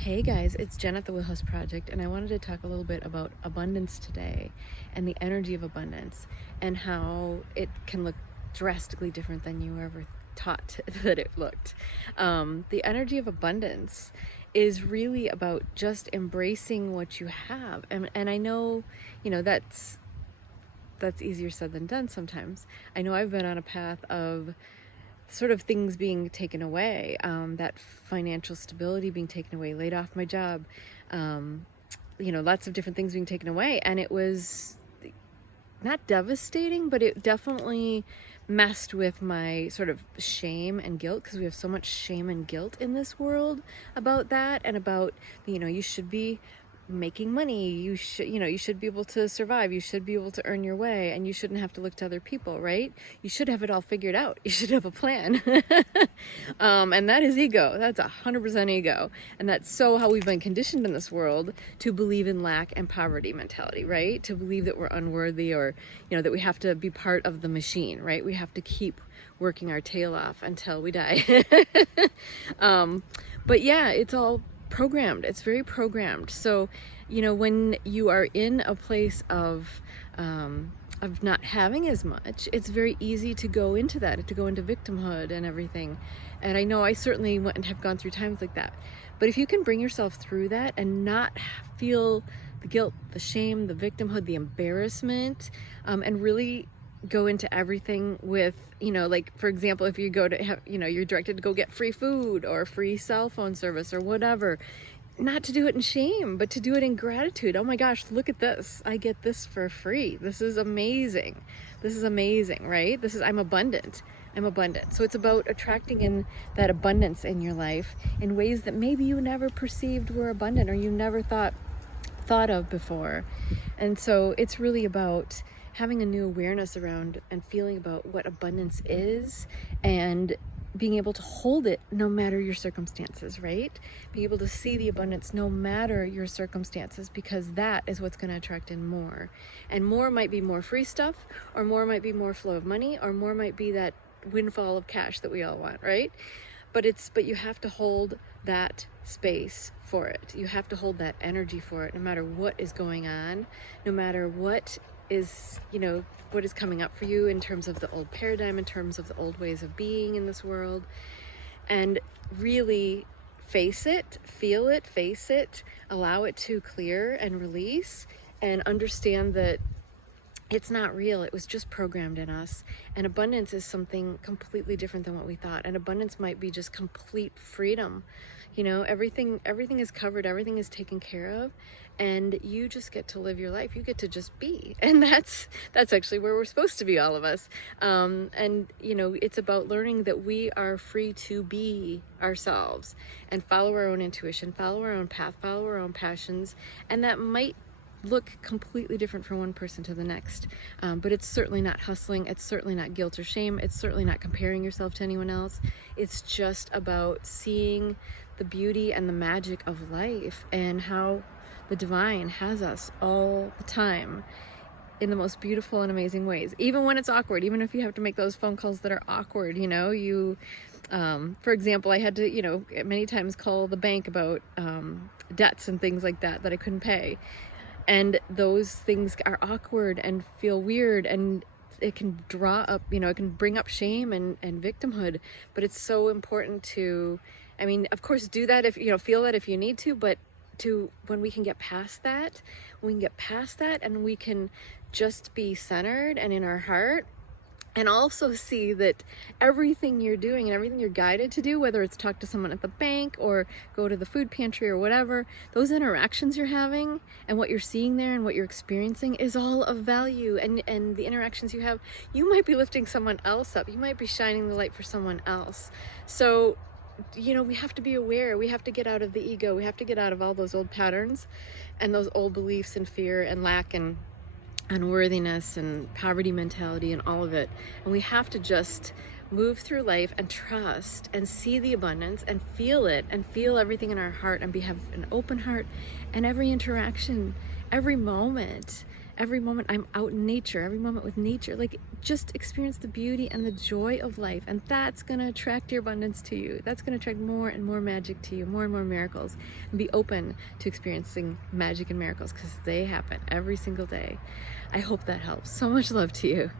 Hey guys, it's Jen at the Wheelhouse Project, and I wanted to talk a little bit about abundance today and the energy of abundance and how it can look drastically different than you were ever taught that it looked. The energy of abundance is really about just embracing what you have. And I know, that's easier said than done sometimes. I know I've been on a path of sort of things being taken away, that financial stability being taken away, laid off my job, lots of different things being taken away. And it was not devastating, but it definitely messed with my sort of shame and guilt, because we have so much shame and guilt in this world about that, and about, you should be making money, you should be able to survive, you should be able to earn your way, and you shouldn't have to look to other people, right? You should have it all figured out, you should have a plan. And that is ego. That's 100% ego, and that's so how we've been conditioned in this world to believe in lack and poverty mentality, right? To believe that we're unworthy, or that we have to be part of the machine, right? We have to keep working our tail off until we die. But yeah, it's all programmed. It's very programmed. So, when you are in a place of not having as much, it's very easy to go into that, to go into victimhood and everything. And I know I certainly went and have gone through times like that. But if you can bring yourself through that and not feel the guilt, the shame, the victimhood, the embarrassment, and really go into everything with, like, for example, if you go to have, you're directed to go get free food or free cell phone service or whatever, not to do it in shame, but to do it in gratitude. Oh my gosh, look at this. I get this for free. This is amazing. This is amazing, right? I'm abundant. I'm abundant. So it's about attracting in that abundance in your life in ways that maybe you never perceived were abundant, or you never thought of before. And so it's really about having a new awareness around and feeling about what abundance is, and being able to hold it no matter your circumstances, right? Being able to see the abundance no matter your circumstances, because that is what's going to attract in more. And more might be more free stuff, or more might be more flow of money, or more might be that windfall of cash that we all want, right? But you have to hold that space for it. You have to hold that energy for it, no matter what is going on, no matter what is, what is coming up for you in terms of the old paradigm, in terms of the old ways of being in this world. And really face it, feel it, face it, allow it to clear and release, and understand that it's not real. It was just programmed in us. And abundance is something completely different than what we thought. And abundance might be just complete freedom. Everything is covered, everything is taken care of, and you just get to live your life. You get to just be. And that's actually where we're supposed to be, all of us. It's about learning that we are free to be ourselves and follow our own intuition, follow our own path, follow our own passions. And that might look completely different from one person to the next, but it's certainly not hustling, it's certainly not guilt or shame, it's certainly not comparing yourself to anyone else. It's just about seeing the beauty and the magic of life, and how the divine has us all the time in the most beautiful and amazing ways, even when it's awkward, even if you have to make those phone calls that are awkward. For example, I had to many times call the bank about debts and things like that I couldn't pay. And those things are awkward and feel weird, and it can draw up, it can bring up shame and victimhood. But it's so important to, of course, do that if, feel that if you need to, but when we can get past that, and we can just be centered and in our heart, and also see that everything you're doing and everything you're guided to do, whether it's talk to someone at the bank or go to the food pantry or whatever, those interactions you're having and what you're seeing there and what you're experiencing is all of value. And the interactions you have, you might be lifting someone else up. You might be shining the light for someone else. So, we have to be aware. We have to get out of the ego. We have to get out of all those old patterns and those old beliefs and fear and lack and unworthiness and poverty mentality and all of it. And we have to just move through life and trust and see the abundance and feel it, and feel everything in our heart, and have an open heart. And every interaction, every moment I'm out in nature, every moment with nature, like just experience the beauty and the joy of life, and that's going to attract your abundance to you. That's going to attract more and more magic to you, more and more miracles. And be open to experiencing magic and miracles, because they happen every single day. I hope that helps. So much love to you.